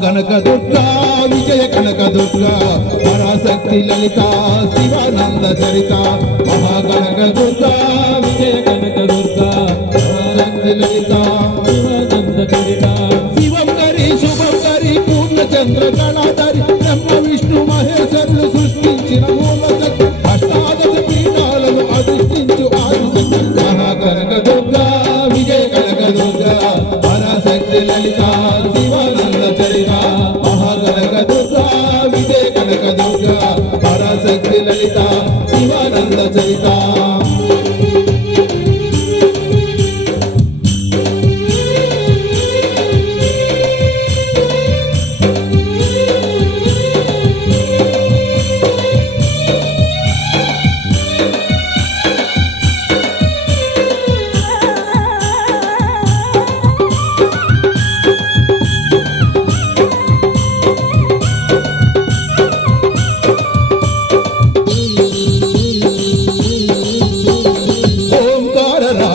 కనక దుర్గా విజయ కనక దుర్గా పరాశక్తి లలిత శివానంద చరిత మహాకనక దుర్గా విజయ కనక దుర్గా పరాశక్తి లలిత శివానంద చరిత శివంకరి శుభంకరి పూర్ణచంద్ర కళాధరి బ్రహ్మ విష్ణు మహేశ్వరులు సృష్టించిన మూల శక్తి అష్టాదశ పీఠాలను అధిష్ఠించు ఆదిశక్తి మహాకనక దుర్గా విజయ కనక దుర్గా పరాశక్తి లలిత శివానంద చరిత మహాకనక దుర్గా విజయ కనక దుర్గా పరాశక్తి లలిత శివానంద చరిత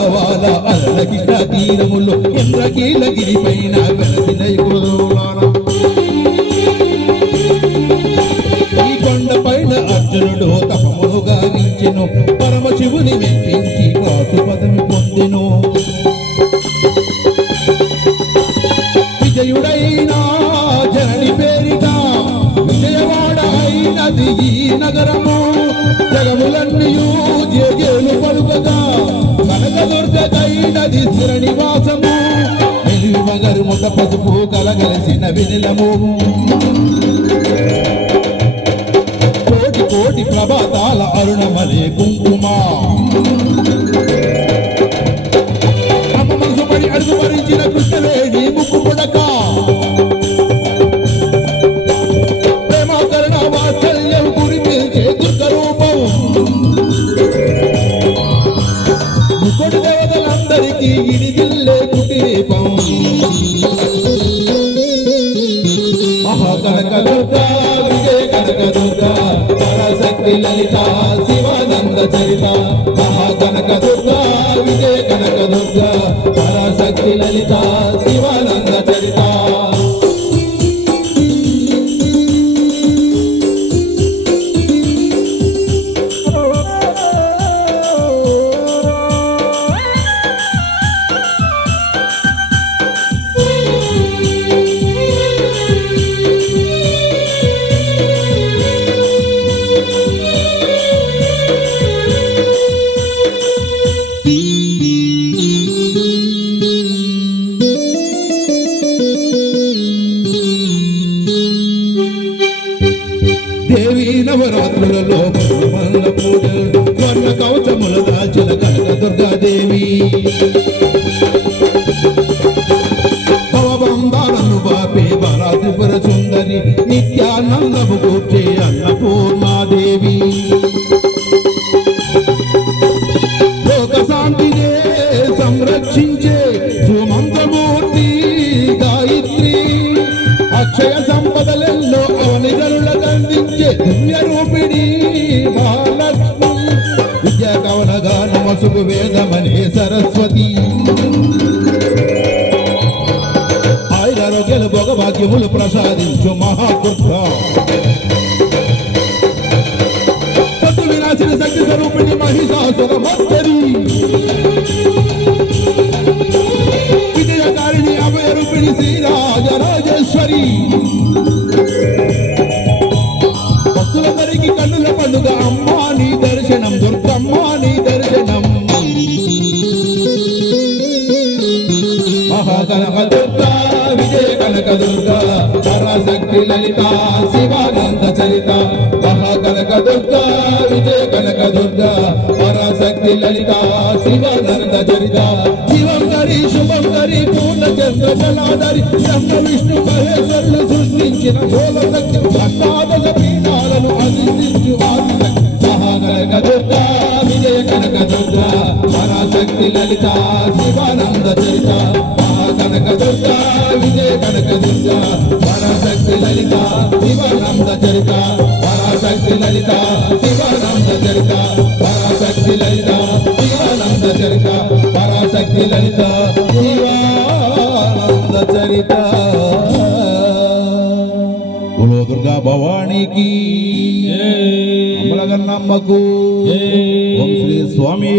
కృష్ణ తీరములో ఇంద్రకీలగిరి పైన వెలసిన ఈ కొండ పైన అర్జునుడు తపమును గావించెను పరమశివుని మెప్పించి వాసుపదమి పొందెను విజయుడైనా జనని పేరిగా విజయవాడ అయినది ఈ నగరము జగములన్నీయూ జేజేలు పలుకగా కనకదుర్గైనది స్థిర నివాసము వెలుగు మగరు ముద్ద పసుపు కలగలసిన వినిలము కోటి కోటి ప్రభాతాల అరుణమలే కుంకుమ అమ్మ మనసు పడి అడుగు భరించిన కృష్ణవేణి ముక్కు పుడక ప్రేమాకరణ వాత్సల్యం కురిపించే దుర్గ రూపం ముకొడు దేవతలందరికీ ఇడిదిల్లే కుటీపం మహాకనక దుర్గా విజయ కనక దుర్గా పరాశక్తి లలిత శివానంద చరిత మహాకనక దుర్గా విజయ కనక దుర్గా పరాశక్తి లలిత శివానంద చరిత దేవీ నవరాత్రులలో పూజలు స్వర్ణ కవచముల దాల్చిన కనక దుర్గాదేవి భవబంధాలను బాపే బాలా త్రిపుర సుందరి నిత్యానందము కూర్చే అన్నపూర్ణాదేవి లోక శాంతినే సంరక్షించే సుమంత్రమూర్తి గాయత్రి అక్షయ సంపదలెల్లో అవనిజనులకు అందించే దివ్య రూపిణి మహాలక్ష్మి విద్యా కవనగా నమసుకు వేదమనే సరస్వతి ఆయురారోగ్యాలు భోగభాగ్యములు ప్రసాదించు మహాకృత సత్తు వినాశిన శక్తి స్వరూపిణి మహిషాసుర మర్దరి విజయకారిణి అభయ రూపిణి శ్రీరాజరాజేశ్వరి భక్తులందరికీ కన్నుల పండుగ అమ్మా నీ దర్శనం దుర్గమ్మ నీ దర్శనం మహాకనక దుర్గా విజయ కనక దుర్గా పరాశక్తి లలిత శివానంద చరిత మహాకనక దుర్గా విజయ కనక దుర్గా పరాశక్తి లలిత శివానంద చరిత శివంకరి శుభంకరి పూర్ణచంద్ర కళాధరి బ్రహ్మ విష్ణు మహేశ్వరులు సృష్టించిన మూల శక్తి అష్టాదశ పీఠాలను అధిష్ఠించు ఆదిశక్తి మహాకనక దుర్గా విజయ కనక దుర్గా పరాశక్తి లలిత శివానంద చరిత మహాకనక దుర్గా విజయ కనక దుర్గా పరాశక్తి లలిత శివానంద చరిత లలిత శివానంద చరిత పరాశక్తి లలిత శివానంద చరిత పరాశక్తి లలిత శివానంద చరిత బోలో దుర్గా భవానీకి అమలగన్నమ్మకు ఓం శ్రీ స్వామి